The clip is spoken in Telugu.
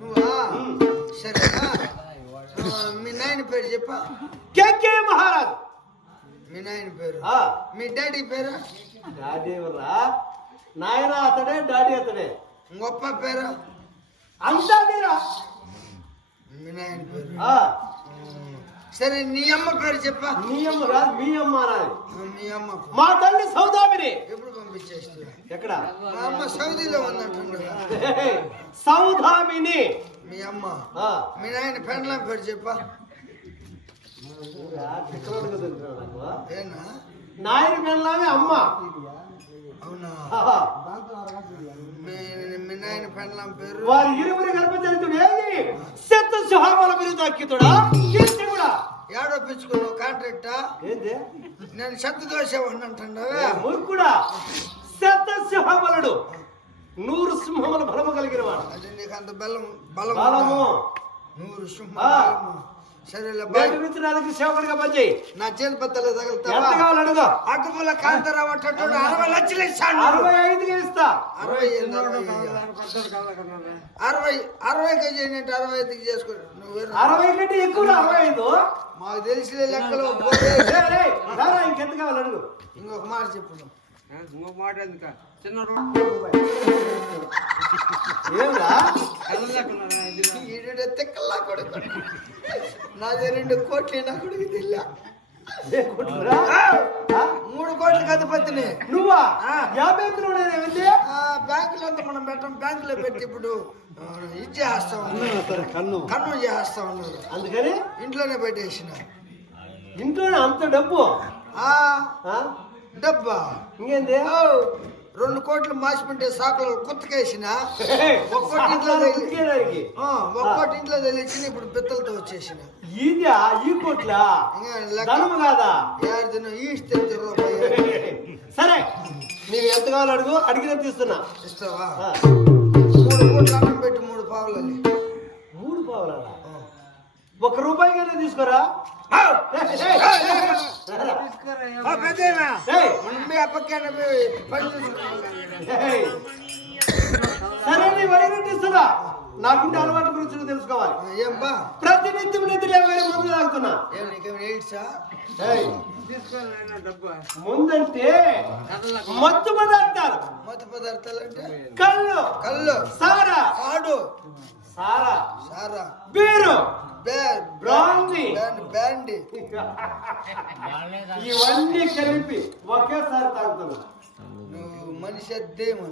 నువ్వా సరేనా ఆ, మీ నాయన పేరు చెప్పా కెక్కే మహారాజ్ మీ నాయన పేరు మీ డాడీ పేరు డాడీ ఎవర్రా నాయన అతడే డాడీ అతడే గొప్ప పేరు అంతా మీరా మీ నాయన పేరు. సరే నీ అమ్మ పేరు చెప్పా మీ అమ్మ రాదు మీ అమ్మ రాదు మీ అమ్మ. మా తల్లి సౌదామిని ఎక్కడ? మా అమ్మ సౌదీలో సౌదామిని. మీ అమ్మ. మీ నాయన పెండ్లం పేరు చెప్పా. ఏనా? నాయన పెళ్ళామే అమ్మ. అవునా? ఆహా. మీ మీ నాయన పెండ్లం పేరు. వారి ఇరువురి గర్భచరితుడు ఏది? శత సుహామల దక్కితుడా? కీర్తికుడా ఏడో పిచ్చుకున్నావు కాంట్రాక్టా? ఏంది? నేను శబ్ద దోశ అంటుండవే ఏ మూర్ఖుడా శత సింహబలుడు నూరు సింహముల బలము కలిగిన వాడు నీకు అంత బలం బలం బలము. నూరు సింహ నేటి నుంచి నా దగ్గర సేవకుడిగా పనిచేయి నా చేతి బద్దలు ఎంత తగులుతావా కావాలి అడుగు. అడ్డుపుల్ల కాంతారావు అట్టడు అరవై లక్షలు ఇస్తాను అరవై ఐదుగా ఇస్తా. అరవై అరవై? అరవై కేజీ అరవై ఐదుకి చేసుకో నువ్వు. అరవై కంటే ఎక్కువ అరవై ఐదు. మాకు తెలిసిన లెక్కలో ఇంకెంత కావాలి అడుగు. ఇంకొక మాట చెప్పు. ఇంకో మాట ఎందుక? చిన్న ఏమిరా? ఈడు తిక్కల్లా కొడుకు నాది రెండు కోట్లు నా కొడుకు తెల్లా? మూడు కోట్లకి అధిపతిని నువ్వా? ఆ. బ్యాంకులో అంతా మనం పెట్టం. బ్యాంకులో పెట్టి ఇప్పుడు ఇది చేస్తా ఉన్నారు కన్ను. కన్ను చేస్తా ఉన్నారు అందుకని? ఇంట్లోనే పెట్టేసిన. ఇంట్లోనే అంత డబ్బు? ఆ. ఆ? డబ్బా. ఇంకేంది? ఓ, రెండు కోట్లు మాసిపెట్టే సాకులు కుత్తకేసిన. ఏయ్, ఒక్కొక్కటి ఇంట్లో సాకులు తెలి- కుక్కేదానికి. ఆ, ఒక్కోటి ఇంట్లో తెలిసిన ఇప్పుడు పిత్తలతో వచ్చేసిన. ఇదా ఈ కోట్ల? ధనము కాదా? రూపాయి? సరే నీవు ఎంత కావాలో అడుగు అడిగిన తీస్తున్నా. ఇస్తావా. మూడు కోట్లు అన్నం పెట్టి మూడు పావులని మూడు పావులా ఒక రూపాయి కన్నా తీసుకోరా. సరే నీ అడిగినట్టు ఇస్తున్నా నాకుండే అలవాటు గురించి తెలుసుకోవాలి. ఏం బా ప్రతినిత్యం నిద్ర వేరే మందు తాగుతున్నా ముందంటే మత్తు పదార్థాలు. మత పదార్థాలు అంటే? కళ్ళు. కళ్ళు. సారా. ఆడు. సారా. సారా. బీరు. బ్యాండ్ బ్యాండీ ఇవన్నీ కలిపి ఒకేసారి తాగుతున్నా నువ్వు మనిషి దేమో